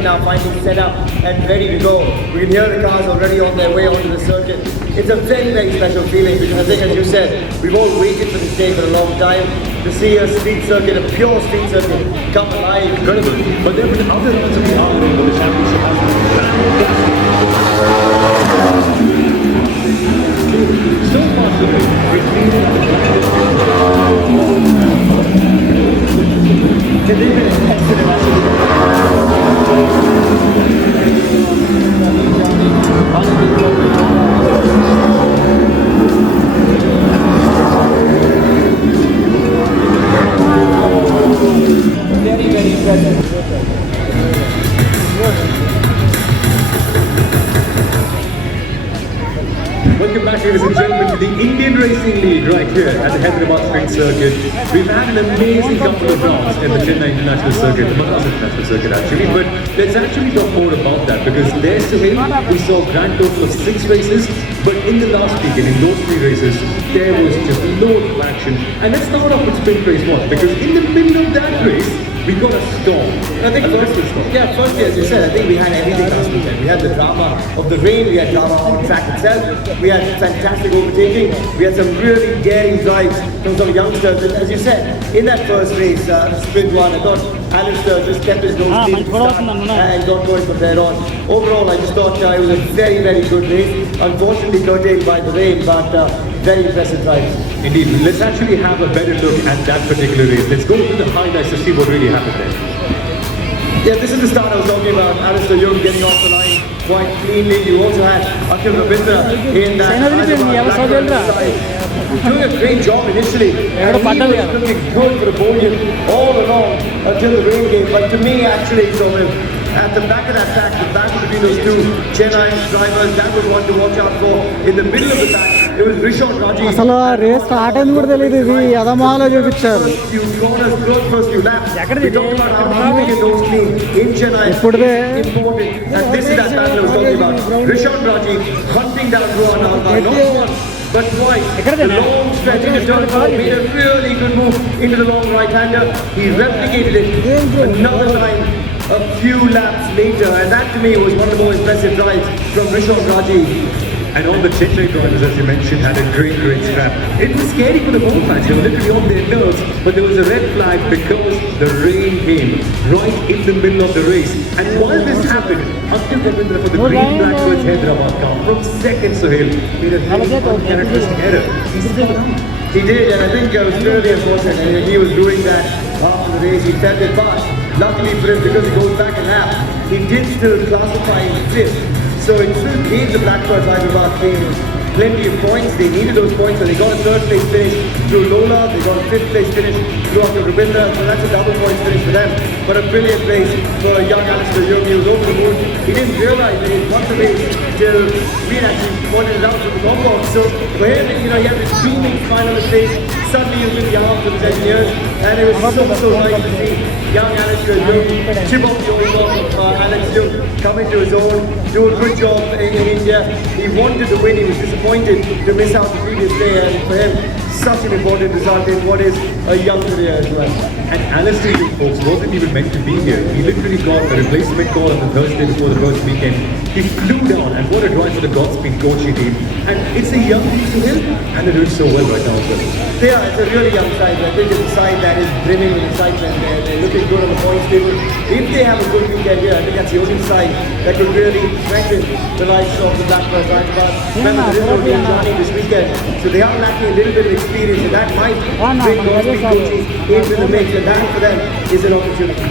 circuit now finally set up and ready to go. We can hear the cars already on their way onto the circuit. It's a very, very special feeling because I think, as you said, we've all waited for this day for a long time to see a street circuit, a pure street circuit, come alive. Incredible. But there have been other rounds of the hour but the championship has been so possibly very, very impressive. Welcome back, ladies and gentlemen, to the Indian Racing League right here at the Hyderabad Street Circuit. We've had an amazing couple of rounds in the Chennai International Circuit, the Madras International Circuit actually, but let's actually talk more about that because there, Suhail, we saw a grand total of 6 races, but in the last weekend, in those 3 races, there was just loads of action. And let's start off with sprint race 1 because in the middle of that race, we got a storm. I think firstly, as you said, I think we had everything last weekend. We had the drama of the rain, we had drama on track itself, we had fantastic overtaking, we had some really daring drives from some youngsters. And as you said, in that first race, sprint 1, I thought Alistair just kept his nose clean and got going from there on. Overall, I just thought it was a very, very good race. Unfortunately curtailed by the rain, but very impressive drives. Indeed, let's actually have a better look at that particular race. Let's go through the highlights to see what really happened there. Yeah, this is the start I was talking about. Alistair Young getting off the line quite cleanly. You also had Akhil Ravindra in that side. Doing a great job initially. And he was looking good for the podium all along until the rain came. But to me, actually, so at the back of that track, the battle between those two Chennai drivers, that was one to watch out for. In the middle of the track, it was Rishon Raji. అసలు race start అయింది కూడా తెలియదు ఇది అదమాలో చూపించారు Few corners, first few laps. We talked about how keeping your nose clean in Chennai is important. And this is that battle I was talking about. Rishon Raji hunting down Rohan Alba, not once but twice. The long stretch into turn 4 made a really good move into the long right-hander. He replicated it another time a few laps later, and that to me was one of the more impressive drives from Rishon Raji. And all the Chennai drivers, as you mentioned, had a great scrap. It was scary for the home fans. They were literally on their nerves, but there was a red flag because the rain came right in the middle of the race. And while this happened, Akhil Ravindra for the Green Blackbirds Hyderabad car from second, Suhail made a very uncharacteristic error. He still He did, and I think it was really unfortunate. And he was doing that after the race. He felt it fast. Luckily for him, because he goes back a lap, he did still classify in 5th. So it still gave the Blackbirds Hyderabad team plenty of points. They needed those points, so they got a 3rd place finish through Lola. They got a 5th place finish through Akhil Ravindra. So that's a double points finish for them. But a brilliant race for young Alistair Young. He was over the moon. He didn't realize that he won the race till we had actually pointed it out from the compound. So for him, he had this beaming smile on his face. Suddenly he was in the arms of his engineers, and it was so nice to see young Alistair Young chip off the old of Alex Young, come into his own, do a good job in India. He wanted to win. He was disappointed to miss out the previous day, and for him, such an important result in what is a young career as well. And Alistair Young, folks, wasn't even meant to be here. He literally got a replacement call on the Thursday before the first weekend. He flew down, and what a drive for the Godspeed coaching team. And it's a young team to him, and they're doing so well right now as well. Yeah, it's a really young side. I think it's a side that is brimming with excitement. They're looking good on the points table. If they have a good weekend here, I think that's the only side that could really strengthen the likes of the Blackbirds Hyderabad. Remember, there is no real Johnny this weekend, so they are lacking a little bit of experience, and that might bring Godspeed coaches into the mix, and that for them is an opportunity.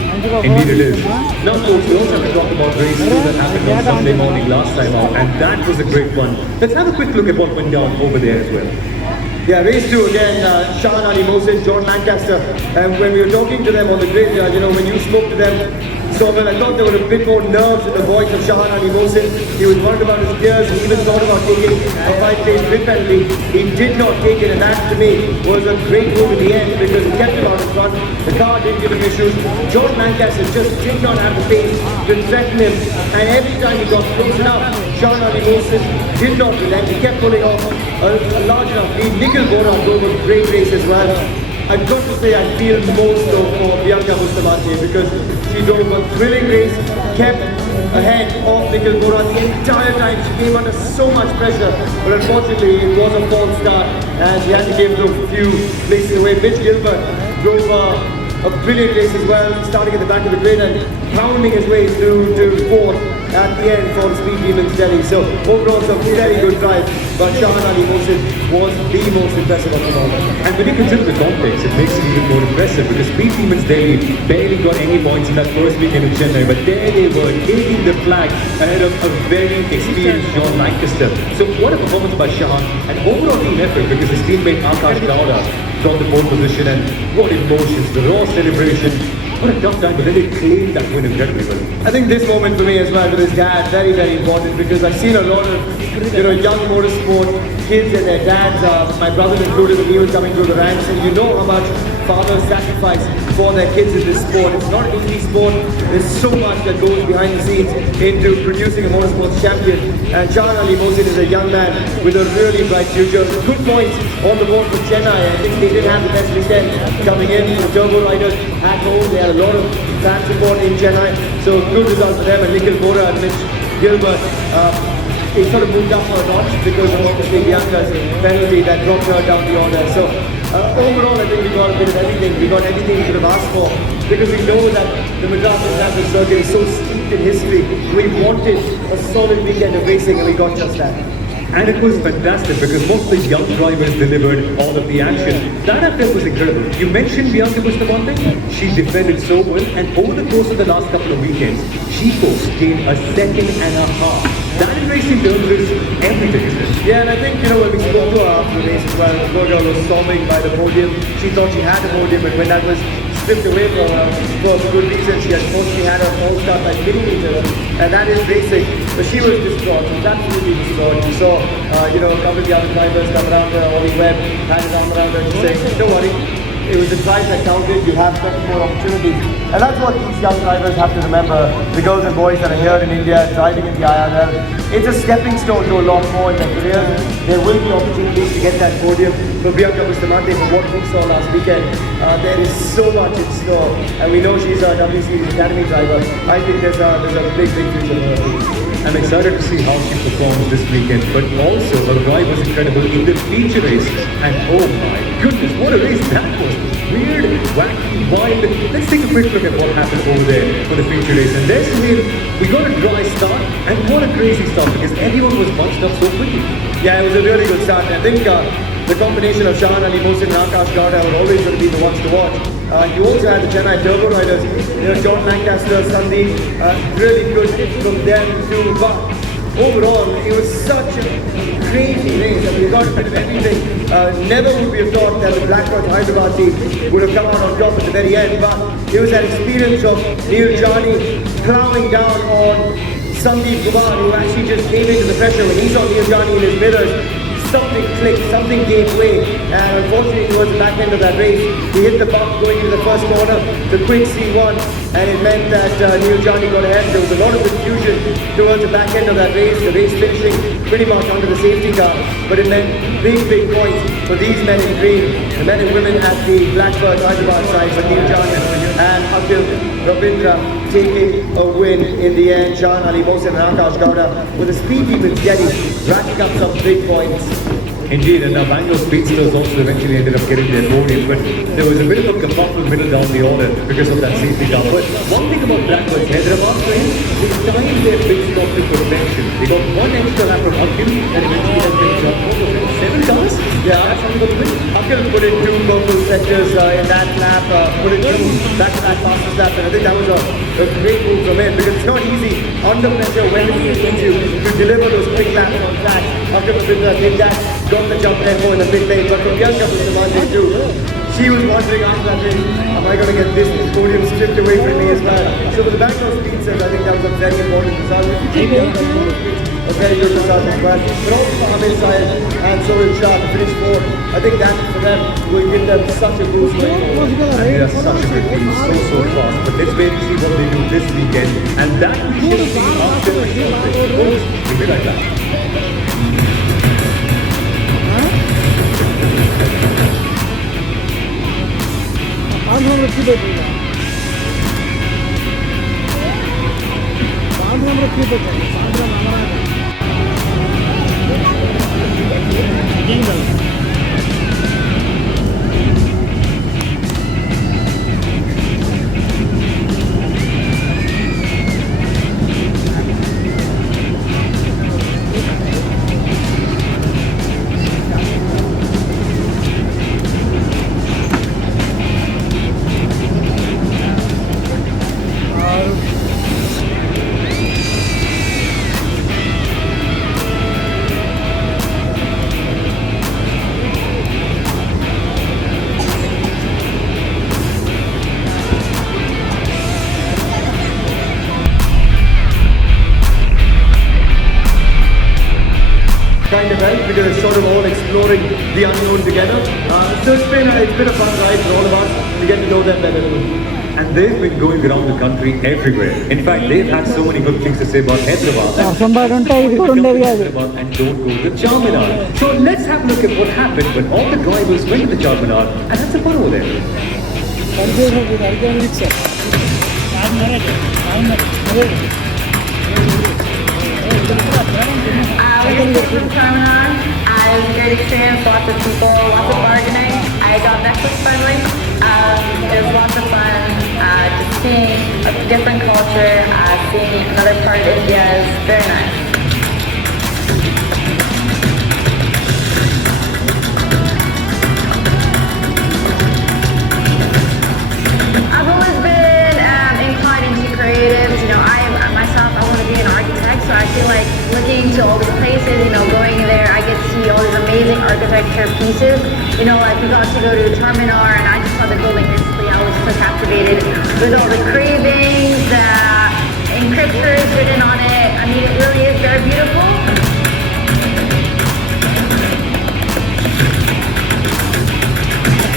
Indeed it is. Now folks, we also have to talk about race 2 that happened on Sunday morning last time out, and that was a great one. Let's have a quick look at what went down over there as well. Yeah, race 2 again, Shahan Ali Mohsin, John Lancaster, and when we were talking to them on the grid, when you spoke to them, so I thought there were a bit more nerves in the voice of Shahan Ali Mohsin. He was worried about his gears, he even thought about taking a 5-place grid penalty. He did not take it, and that to me was a great move in the end because he kept him out in front. The car didn't give him issues. John Lancaster just did not have the pace to threaten him, and every time he got close enough, Shahan Ali Mohsin did not relent. He kept pulling off a large enough lead. Nikhil Bora drove a great race as well. I've got to say I feel more so for Bianca Bustamante because she drove a thrilling race, kept ahead of Nikhil Bora the entire time. She came under so much pressure, but unfortunately it was a false start and she had to give a few places away. Mitch Gilbert drove a brilliant race as well, starting at the back of the grid and pounding his way through to fourth at the end for the Speed Demons Delhi. So overall, it's a very good drive, but Shahan Ali Mohsin was the most impressive of them all. And when you consider the context, it makes it even more impressive because Speed Demons Delhi barely got any points in that first weekend in Chennai, but there they were taking the flag ahead of a very experienced John Lancaster. So what a performance by Shahan, and overall team effort because his teammate Akash Gowda got the pole position, and what emotions, the raw celebration. What a tough time, but then they claimed that win incredibly well. I think this moment for me as well with his dad, very, very important because I've seen a lot of, young motorsport kids and their dads, my brother included when he was coming through the ranks, and you know how much fathers sacrifice for their kids in this sport. It's not an easy sport. There's so much that goes behind the scenes into producing a motorsports champion. And Shahan Ali Mohsin is a young man with a really bright future. Good points on the board for Chennai. I think they did have the best weekend coming in. The Turbo Riders at home. They had a lot of fan support in Chennai. So good results for them. And Nikhil Bora and Mitch Gilbert, he sort of moved up for a notch because of obviously Bianca's penalty that dropped her down the order. So overall, I think we got a bit of everything. We got everything we could have asked for because we know that the Madras International Circuit is so steeped in history. We wanted a solid weekend of racing and we got just that. And it was fantastic because most of the young drivers delivered all of the action. That I felt was incredible. You mentioned Bianca Bustamante. She defended so well, and over the course of the last couple of weekends, she gained a second and a half. That in racing terms is everything, isn't it? Yeah, and I think, when we spoke to her after the race as well, the girl was sobbing by the podium. She thought she had a podium, but when that was stripped away from her for good reason, she unfortunately had her false start by millimeter, and that is racing. But she was distraught. She was absolutely distraught. You saw, a couple of the other drivers come around her, Ollie Webb had his arm around her and saying, don't worry, it was the drive that counted, you have 30 more opportunities. And that's what these young drivers have to remember. The girls and boys that are here in India, driving in the IRL, it's a stepping stone to a lot more in their careers. There will be opportunities to get that podium. For Bianca Bustamante, from what we saw last weekend, there is so much in store. And we know she's a W Series Academy driver. I think there's a big, big future for her. I'm excited to see how she performs this weekend, but also her drive was incredible in the feature race. And oh my goodness, what a race that was! Weird, wacky, wild. Let's take a quick look at what happened over there for the feature race. And there's Sunil. We got a dry start, and what a crazy start because everyone was bunched up so quickly. Yeah, it was a really good start. I think the combination of Shahan Ali Mohsin and Akash Gowda were always going to be the ones to watch. You also had the Chennai Turbo Riders, John Lancaster, Sandeep, really good from them too. But overall, it was such a crazy race. I mean, we got a bit of everything. Never would we have thought that the Blackrock Hyderabad team would have come out on top at the very end. But it was that experience of Neil Jani plowing down on Sandeep Kumar, who actually just came into the pressure when he saw Neil Jani in his mirrors. Something clicked, something gave way, and unfortunately towards the back end of that race, he hit the bump going into the first corner, the quick C1, and it meant that Neil Jani got ahead. There was a lot of confusion towards the back end of that race, the race finishing pretty much under the safety car, but it meant big, big points for these men in green, the men and women at the Blackbird Hyderabad side, for Neil Jani and Akhil Ravindra taking a win in the end. Shahan Ali Mohsin and Akash Gowda with the Speed Demons Delhi racking up some big points. Indeed, and now Bangalore Speedsters also eventually ended up getting their podium, but there was a bit of a kerfuffle middle down the order because of that safety car. But one thing about that was Hyderabad trains, they timed their pit stop to perfection. They got one extra lap from Akhil and eventually has been dropped over 7 cars. Yeah, that's something to win. Akhil put in 2 purple sectors in that lap, put in 2 back-to-back fastest laps, and I think that was a great move from him because it's not easy under pressure when it hits you to deliver those quick laps on track. Akhil Ravindra did that. Got the jump tempo in the pit lane, but from Bianca Bustamante too, she was wondering after that race, am I going to get this podium stripped away from me as well? So for the Bangalore Speedsters, I think that was a very important result. A very good result as well. But also for Amir Syed and Sohail Shah to finish 4th, I think that for them will give them such a boost going forward. And they are such a good team, so fast. But let's wait to see what they do this weekend. And that we should see after the show. We'll be right back. Kind of helped because it's sort of all exploring the unknown together. So it's been a fun ride for all of us to get to know them better too. And they've been going around the country everywhere. In fact, they've had so many good things to say about Hyderabad. And don't go to Charminar. So let's have a look at what happened when all the drivers went to the Charminar and had some fun over there. We just came from Charminar. It was a great experience, lots of people, lots of bargaining. I got Netflix finally. It was lots of fun, just seeing a different culture, seeing another part of India is very nice. I've always been inclined into creatives. You know, I want to be an architect, so I feel like looking to all these places, you know, going there, I get to see all these amazing architecture pieces. You know, like we got to go to Charminar, and I just saw the building instantly. I was so captivated with all the carvings, the encryptors written on it. I mean, it really is very beautiful.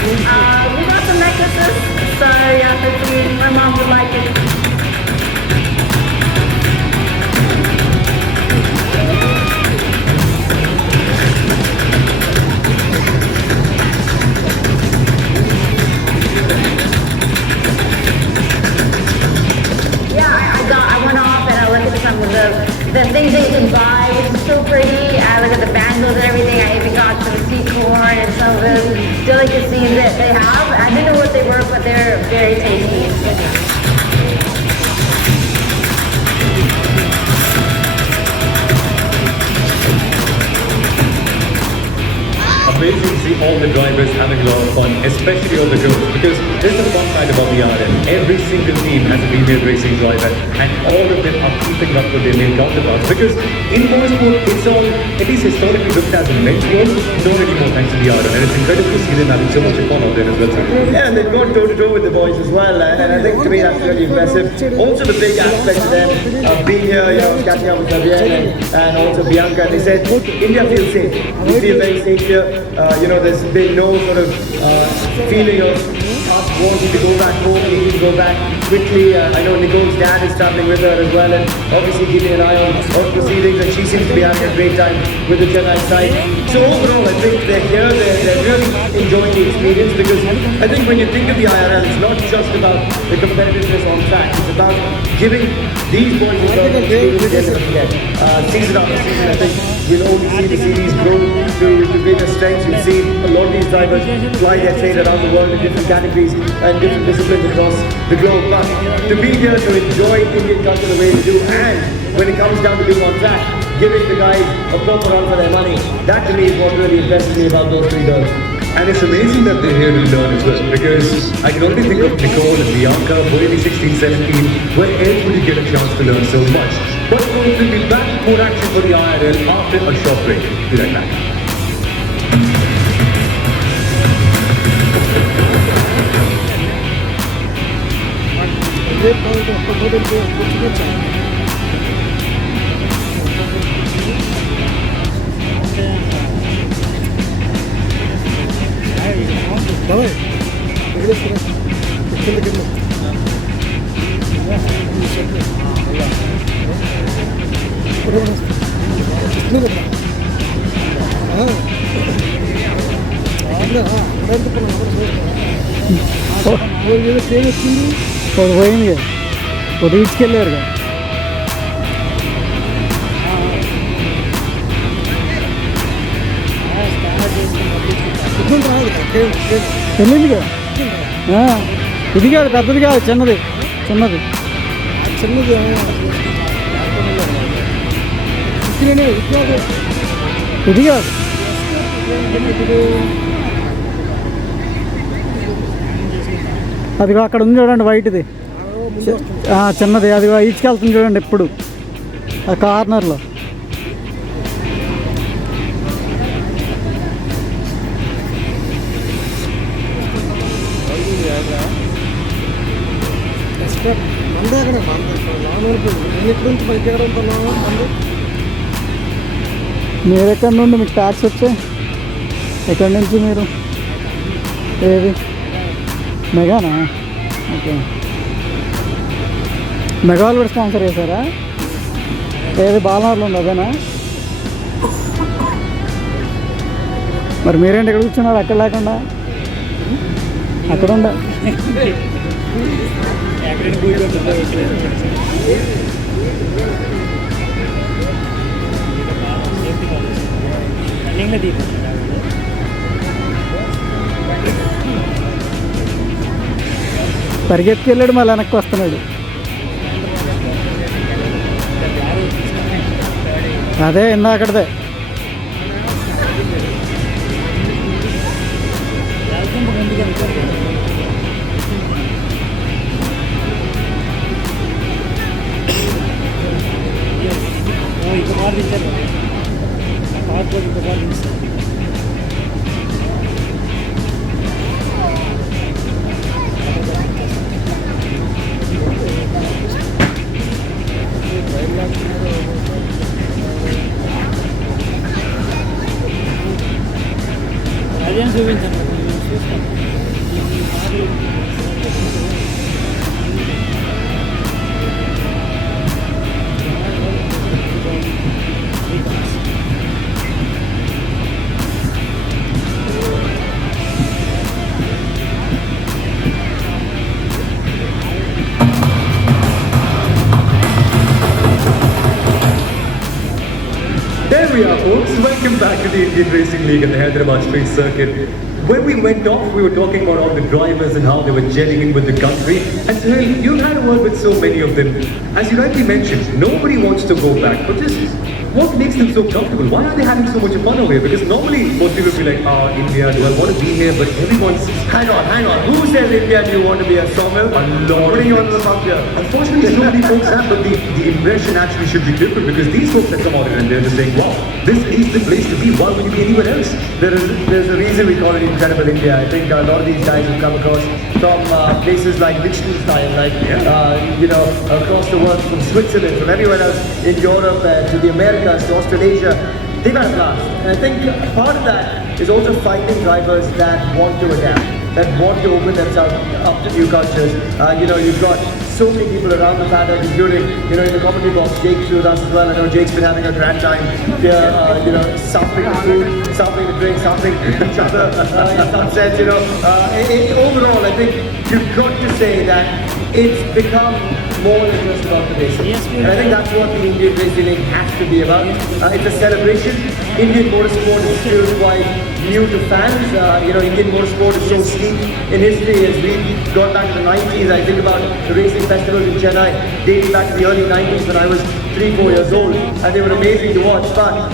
We got some necklaces, so yeah, hopefully my mom would like it. The things that you can buy, which is so pretty. I look at the bangles and everything. I even got some sea corn and some of the delicacies that they have. I didn't know what they were, but they're very tasty. Amazing to see all the drivers having a lot of fun, especially all the girls, because there's a fun side about the RL. Every single team has a female racing driver, and all of them are keeping up with their male counterparts. Because in motorsport, it's all, at least historically looked at as a men's sport, not anymore thanks to the RL. And it's incredible to see them having so much fun out there as well. Yeah, and they've gone toe-to-toe with the boys as well, and I think to me that's really impressive. Also the big aspect of them being here, you know, catching up with Javier and also Bianca, they said India feels safe. We feel very safe here. You know, there's been no sort of feeling of us wanting to go back home, needing to go back quickly. I know Nicole's dad is traveling with her as well, and obviously keeping an eye on proceedings, and she seems to be having a great time with the Chennai side. So overall, I think they're here, they're really enjoying the experience, because I think when you think of the IRL, it's not just about the competitiveness on track, it's about giving these boys and girls the experience they're going to get. Season after season, I think we'll only see the series grow to greater strengths. You'll see a lot of these drivers fly their trade around the world in different categories and different disciplines across the globe. But to be here, to enjoy Indian culture the way we do, and when it comes down to being on track, giving the guys a proper run for their money, that to me is what really impresses me about those three girls. And it's amazing that they're here to learn as well, because I can already think of Nicole and Bianca, maybe 16, 17, where else would you get a chance to learn so much? But we'll be back with more action for the IRL after a short break. Be right back. పోయింది ఒకటి ఈడ్చుకెళ్ళారు వెళ్ళిందిగా ఇది కాదు పెద్దది కాదు చిన్నది చిన్నది చిన్నది ఇది కాదు అదిగో అక్కడ ఉంది చూడండి వైట్ది చిన్నది అదిగో ఈడ్చుకెళ్తుంది చూడండి ఎప్పుడు ఆ కార్నర్లో మీరు ఎక్కడి నుండి మీకు ట్యాక్స్ వచ్చాయి ఎక్కడి నుంచి మీరు ఏది మెగానా ఓకే మెగా కూడా స్పాన్సర్ చేశారా ఏది బాలనగర్లో ఉంది అదేనా మరి మీరేంటి ఎక్కడ కూర్చున్నారు అక్కడ లేకుండా అక్కడ ఉండ పరిగెత్తి వెళ్ళాడు మళ్ళీ వెనక్కి వస్తున్నాడు అదే ఇందాకడదే అదేం చూపించండి There we are, folks. Welcome back to the Indian Racing League and the Hyderabad Street Circuit. When we went off, we were talking about all the drivers and how they were gelling in with the country. And Sahil, you've had a word with so many of them. As you rightly mentioned, nobody wants to go back. But just what makes them so comfortable? Why are they having so much fun over here? Because normally most people will be like, India, do I want to be here? But everyone's... Hang on. Who says India do you want to be a sawmill? A lot. What do you want to come here? Unfortunately, so many folks have, but the impression actually should be different because these folks that come out here and they're just saying, wow, this is the place to be. Why would you be anywhere else? There's a reason we call it Incredible India. I think a lot of these guys have come across from places like Liechtenstein, across the world, from Switzerland, from everywhere else in Europe, to the Americas, to Australasia. They've had a blast. And I think part of that is also finding drivers that want to adapt, that want to open themselves up to new cultures. You've got so many people around the paddock, including, in the commentary box, Jake's with us as well. I know Jake's been having a grand time here, sampling the food, sampling the drink, sampling each other in some sense, overall, I think you've got to say that it's become more than just about the racing. Yes, and I think that's what the Indian Racing League has to be about. It's a celebration. Indian motorsport is still quite new to fans. Indian motorsport is so steep in history. As we got back to the 90s, I think about the racing festivals in Chennai, dating back to the early 90s when I was 3-4 years old, and they were amazing to watch. But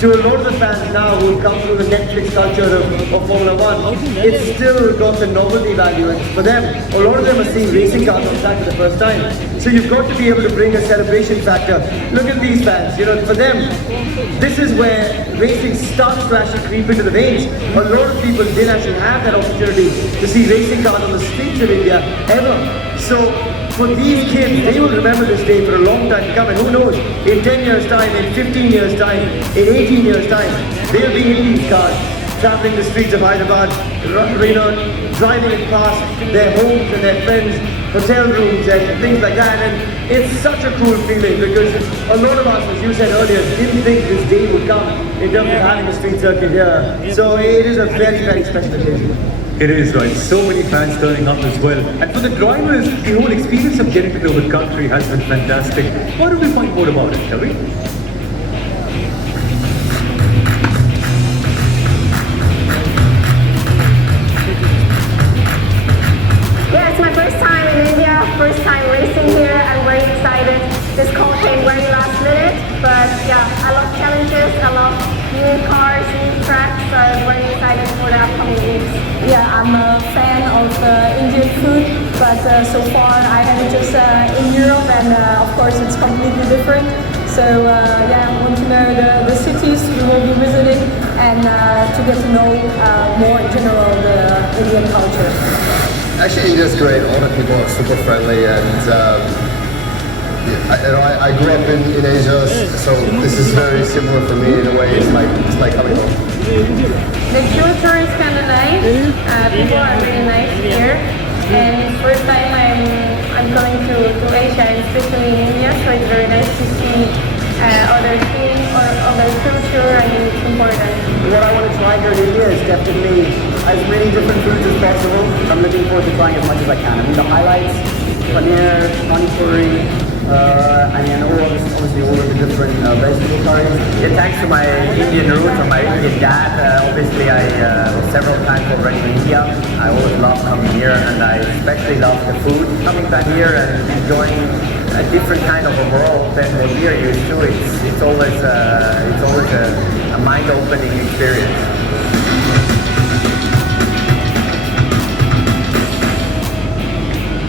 to a lot of the fans now who come through the Netflix culture of Formula One, it's still got the novelty value, and for them, a lot of them are seeing racing cars on track for the first time. So you've got to be able to bring a celebration factor. Look at these fans, for them, this is where racing starts to actually creep into the veins. A lot of people didn't actually have that opportunity to see racing cars on the streets of India ever. So for these kids, they will remember this day for a long time to come, and who knows, in 10 years time, in 15 years time, in 18 years time, they'll be in these cars, traveling the streets of Hyderabad, driving it past their homes and their friends, hotel rooms and things like that. And it's such a cool feeling because a lot of us, as you said earlier, didn't think this day would come in terms of having a street circuit here. So it is a very, very special occasion. It is right. So many fans turning up as well. And for the drivers, the whole experience of getting to know the country has been fantastic. Why don't we find more about it, shall we? Yeah, it's my first time in India, first time racing here. I'm very excited. This call came very last minute, but yeah, I love challenges. I love new cars, new tracks. So I'm very excited for the upcoming weeks. Yeah, I'm a fan of Indian food, but so far I have it just in Europe, and of course it's completely different. So yeah, I want to know the cities we will be visiting, and to get to know more in general the Indian culture. Actually, India's great. All the people are super friendly, and I grew up in Asia, so this is very similar for me in a way. It's like coming home. The culture is kind of nice. People are really nice here. And it's first time I'm going to Asia, and especially in India, so it's very nice to see other things or other culture. I think it's important. What I want to try here in India is definitely as many different foods as possible. I'm looking forward to trying as much as I can. I mean, the highlights, paneer, pani puri, and then obviously all of the different vegetable curries. Yeah, thanks to my Indian roots and my Indian dad, obviously I several times already in India. I always love coming here, and I especially love the food. Coming back here and enjoying a different kind of a world than what we are used to. It's always a mind-opening experience.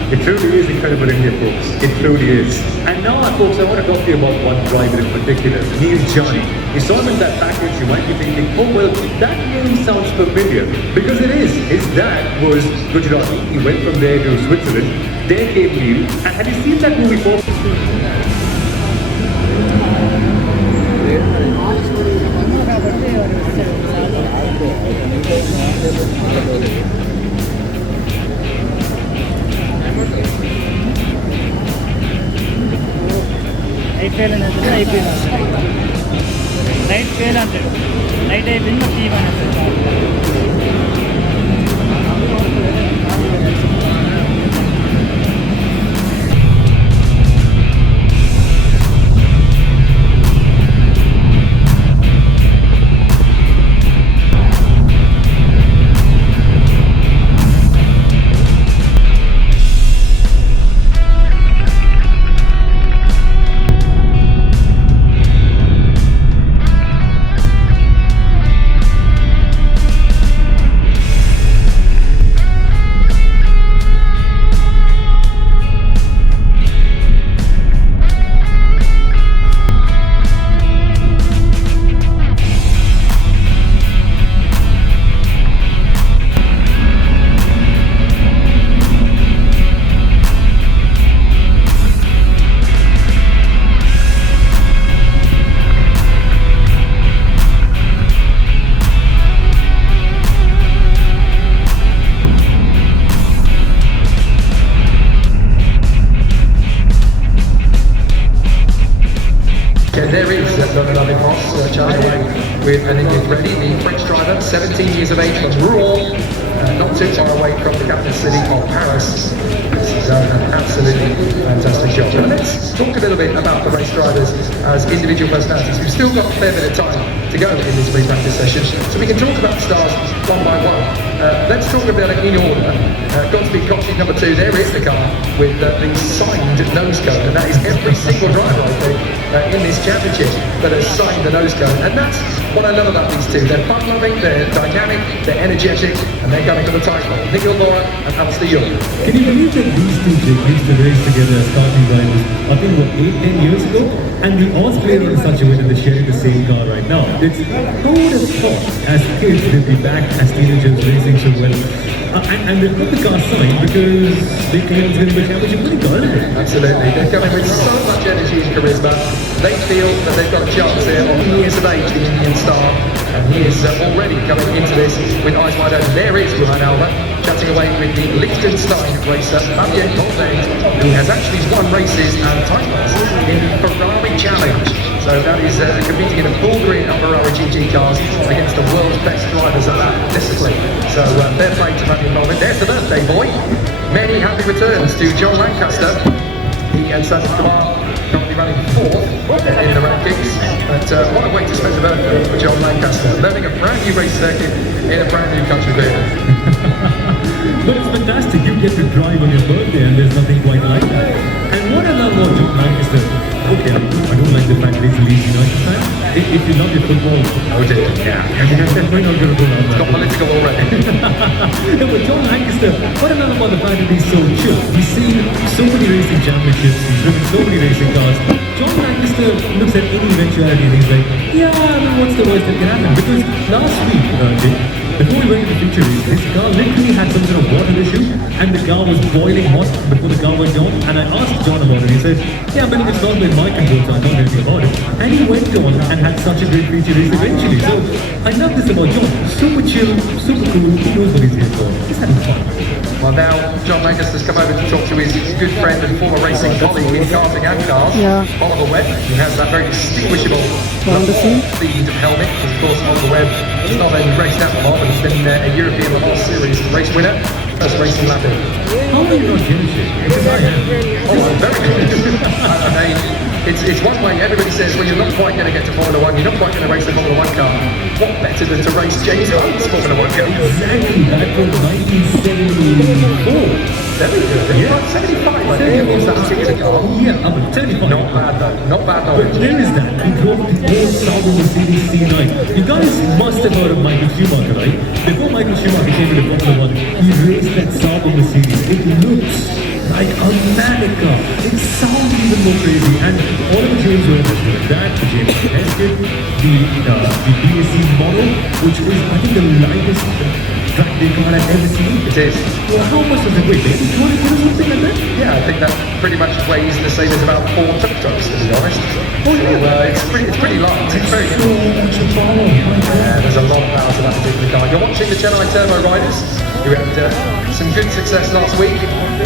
It truly is incredible India, folks. It truly is. And now, folks, I want to talk to you about one driver in particular. He is Johnny. You saw him in that package, you might be thinking, oh well, that name sounds familiar. Because it is. His dad was Gujarati. He went from there to Switzerland. There came Neil. And have you seen that movie before? Night fail and night I win the team There is another cross charged away with an Indian ready, the French driver, 17 years of age from Rouen, not too far away from the capital city of Paris. This is an absolutely fantastic job. But let's talk a little bit about the race drivers as individual personalities. We've still got a fair bit of time to go in this pre-practice session, so we can talk about the stars one by one. Let's talk about it in order. Godspeed Cockney number 2, there is the car with the signed nose cone, and that is every single driver, I think, in this championship that has signed the nose cone. And that's what I love about these two. They're fun-loving, they're dynamic, they're energetic, and they're going for the title. Nikhil Laura and Alistair Young. Can you believe that these two used to race together as starting drivers, I think, what, 8-10 years ago? And the odds play out in such a way that they're sharing the same car right now. It's who would have thought as kids they'd be back as teenagers racing so well. And they've got the car signed because they claim it's going to be a championship winning car, isn't it? Absolutely. They're coming with so much energy and charisma. They feel that they've got a chance here. On years of age, the Indian star. And he is already coming into this with eyes wide open. There is Ruhan Alba chatting away with the Liechtenstein racer, Fabian Goldberg, who has actually won races and titles in the Ferrari Challenge. So that is competing in a full grid of Ferrari GT cars against the world's best drivers at that discipline. So fair play to Fabian returns to John Lancaster. He and Sergeant Kumar currently running 4th in the rankings. But what a way to spend a birthday for John Lancaster, learning a brand new race circuit in a brand new country vehicle. But it's fantastic, you get to drive on your birthday and there's nothing quite like that. And what I love about John Lancaster, okay, I don't like the fact that he's a Leeds United fan. If you love your football, I would say, yeah. We're not going to go down that. It's got political already. No, but John Lancaster, what I love about the fact that he's so chill. He's seen so many racing championships, he's driven so many racing cars. John Lancaster looks at any eventuality and he's like, yeah, I mean, what's the worst that can happen? Because last week, before we went into the feature race, his car literally had some sort of water issue and the car was boiling hot before the car went on. And I asked John about it. He said, yeah, but it's not with my control, so I don't know anything about it. And he went on and had such a great feature race eventually. So I love this about John. Super chill, super cool. He knows what he's here for. He's having fun. Well, now John Lancaster's come over to talk to his good friend and former racing colleague in karting and cars, Oliver Webb, who has that very distinguishable themed helmet. Of course, Oliver Webb has not only raced at the lot, but he's been a European Le Mans Series race winner. First racing lap in. How are you not getting it? Because I am. Oh, I'm very good. I mean, it's one way. Everybody says, well, you're not quite going to get to Formula 1, you're not quite going to race a Formula 1 car. What better than to race James Hunt's Formula 1 car? Exactly, back from 1974. Very good. Yeah. 75, I think. Was that particular car? Yeah, I'm 75. Not bad though. Not bad though. But there is that. He drove the old Sauber Mercedes C9. You guys must have heard of Michael Schumacher, right? Before Michael Schumacher came to the Formula 1, he raced that Sauber Mercedes. It looks like a manic car. It sounds even more crazy. And all of the James Roberts were that, the James Heskett, the BSC model, which is, I think, the lightest track day car I've ever seen. It is. Well, how much does it weigh? Maybe 200 kilos or something like that? Yeah, I think that pretty much weighs the same as about 4 tuk trucks, to be honest. Oh, yeah. So, it's pretty light. It's very good. Yeah, there's a lot of power to that particular car. You're watching the Chennai Turbo Riders, who had some good success last week.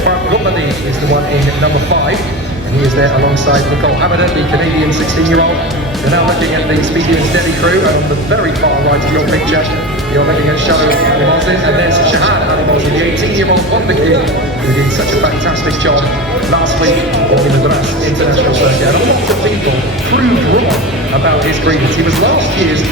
Mark Goodman is the one in number 5, and he is there alongside Nicole Haberden, the Canadian 16-year-old. We're now looking at the Speedy and Steady crew, and on the very far right of your picture, you're looking at Shadow Alimozin, and there's Shahad Alimozin, the 18-year-old wonder kid, who did such a fantastic job last week in the Madras International Circuit. And a lot of people proved wrong about his brilliance. He was last year's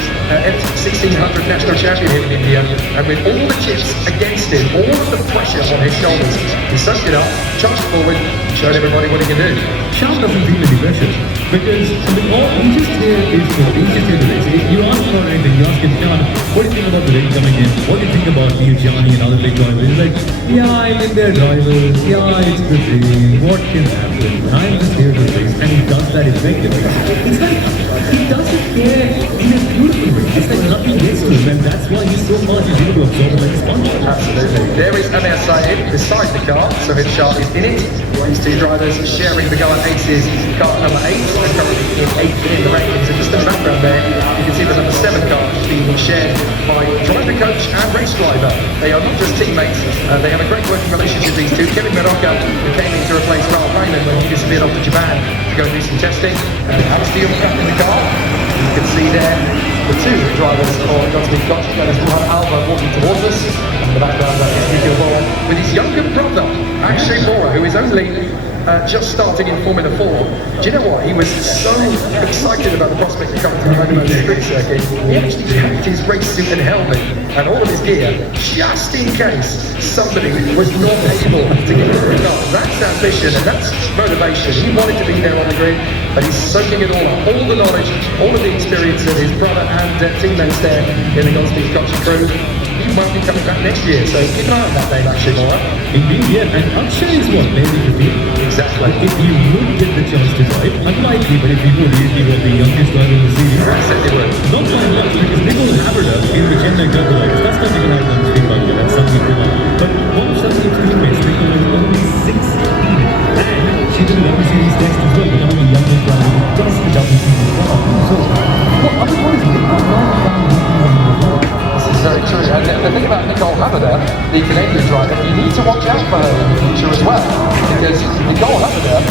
1600 national champion here in India, and with all the chips against him, all of the pressure on his shoulders, he sucked it up, charged forward, and showed everybody what he can do. Shah doesn't feel any pressure because all he just here is he's just here to race. If you ask him about anything, you ask him, Sean, what do you think about the rain coming in? What do you think about Neil Johnny and other big drivers? He's like, yeah, I'm in their drivers, yeah, it's the thing, what can happen? I'm just here to race, and he does that effectively. It's like, he doesn't care in a beautiful way. It's like nothing gets to him, and that's why he's so much able to absorb like a sponge. Absolutely. There is Amir Saeed beside the car, so his Shah is in it. These two drivers sharing the go at Aces, car number 8, and currently in 8th in the rankings. And just in the background there, you can see the number 7 car being shared by driver coach and race driver. They are not just teammates, they have a great working relationship, these two. Kevin Meroka, who came in to replace Ralph Raymond when he disappeared off to Japan to go and do some testing. And Alex Steele in the car. You can see there the two drivers of Godspeed Koch. That is Ruhan Alba walking towards us. And in the background is Nikhil Bora with his younger brother, Akshay Bora, who is only just starting in Formula 4. Do you know what? He was so excited about the prospect of coming to the Hyderabad street circuit. He actually packed his race suit and helmet and all of his gear just in case somebody was not able to get into the car. That's ambition and that's motivation. He wanted to be there on the grid, but he's soaking it all up. All the knowledge, all of the experience of his brother and teammates there in the Godspeed Koch crew. He might be coming back next year, so keep an eye on that name, Akshay Bora. Indeed, yeah, and Akshay is what, maybe 15? Exactly. If you would get the chance to drive, unlikely, but if you would, you'd be the youngest driver in the series. I said they would. Not so much, because Nicole Haberden in the Chennai Turbo Riders, that's not Nicole Haberden on the street, by the way, that's something come up. But one of Sandeep's teammates, Nicole, is only 16, and she did an series test as well, becoming the youngest driver who does the double series car. So, what is it? This is very true. And the thing about Nicole Haberden, the Canadian driver, you need to watch out for her in the future as well. Because Nicole Haberden,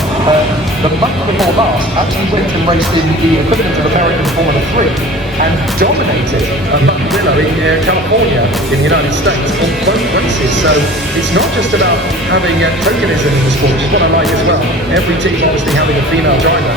the month before last, actually went and raced in the equivalent of American Formula 3 and dominated Willow in California in the United States on both races. races. So it's not just about having tokenism in the sport, which is what I like as well. Every team obviously having a female driver.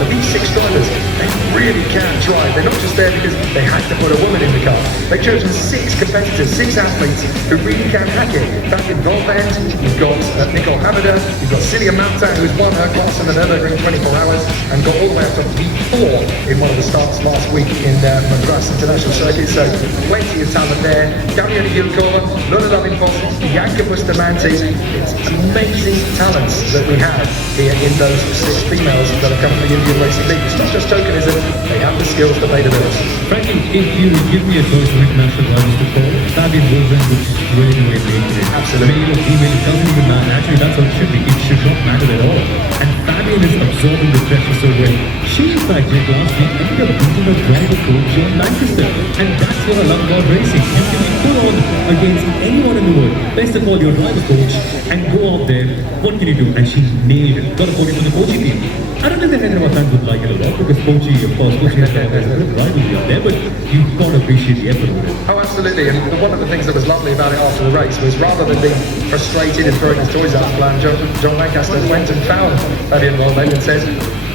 But these 6 drivers, they really can drive. They're not just there because they had to put a woman in the car. They've chosen 6 competitors, 6 athletes who really can hack it. Back in Volvend, you've got Nicole Havada, you've got Celia Malta, who's won her class in the Nürburgring 24 hours and got all the way up to P4 in one of the starts last week in Madras International Circuit. So plenty of talent there. Gabriela Yilkova, Lola Lovinfos, Bianca Bustamante. It's amazing talents that we have here in those 6 females that have come from the Indian Racing League. It's not just tokenism, they have the skills that they develop. Frankly, if you give me a choice of international drivers to call, Fabian Wilson would straight away make it. Absolutely. Male or female, it doesn't even matter. Actually, that's how it should be. It should not matter at all. And Fabian is absorbing the pressure so well. She, in fact, Jake, last week ended up beating her driver coach, John Lancaster. And that's what I love about racing. You can go on against anyone in the world. Best of all, your driver coach, and go out there. What can you do? And she nailed it. Got a podium for the Kochi team. I don't think that any of our fans would like it a lot because Kochi, of course, Kochi has a good rivalry out there, but you've got to appreciate the effort of it. Oh, absolutely. And one of the things that was lovely about it after the race was rather than being frustrated and throwing his toys out of the plan, John Lancaster went and found Fabian Wilson and said,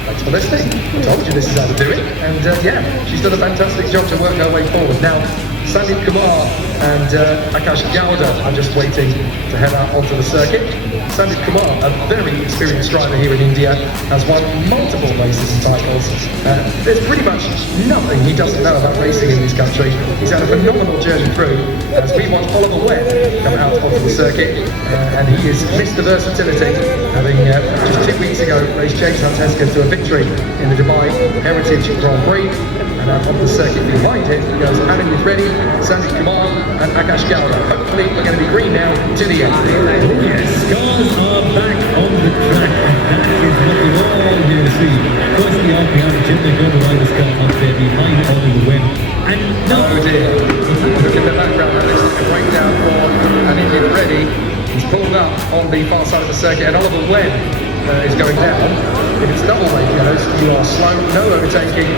thanks for listening. I told you this is how to do it. And yeah, she's done a fantastic job to work her way forward. Now, Sandeep Kumar and Akash Gowda are just waiting to head out onto the circuit. Sandeep Kumar, a very experienced driver here in India, has won multiple races and titles. There's pretty much nothing he doesn't know about racing in this country. He's had a phenomenal journey through as we watch Oliver Webb come out onto the circuit, and he is Mr. Versatility, having just 2 weeks ago raced James Hunt-Heska to a victory in the Dubai Heritage Grand Prix. And on the circuit behind him goes Alan Reddy, Sandeep Kumar and Akash Gowda. Hopefully we're going to be green now to the end. Yes, cars are back on the track, and that is what we're all here to see. Firstly, out behind the gym, they're going to ride this car up there behind Oliver Webb. And now, oh dear, look at the background, that is a breakdown for an Indian Reddy. He's pulled up on the far side of the circuit, and Oliver Webb is going down. If it's double weight yellows, you are slow, no overtaking.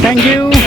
Thank you.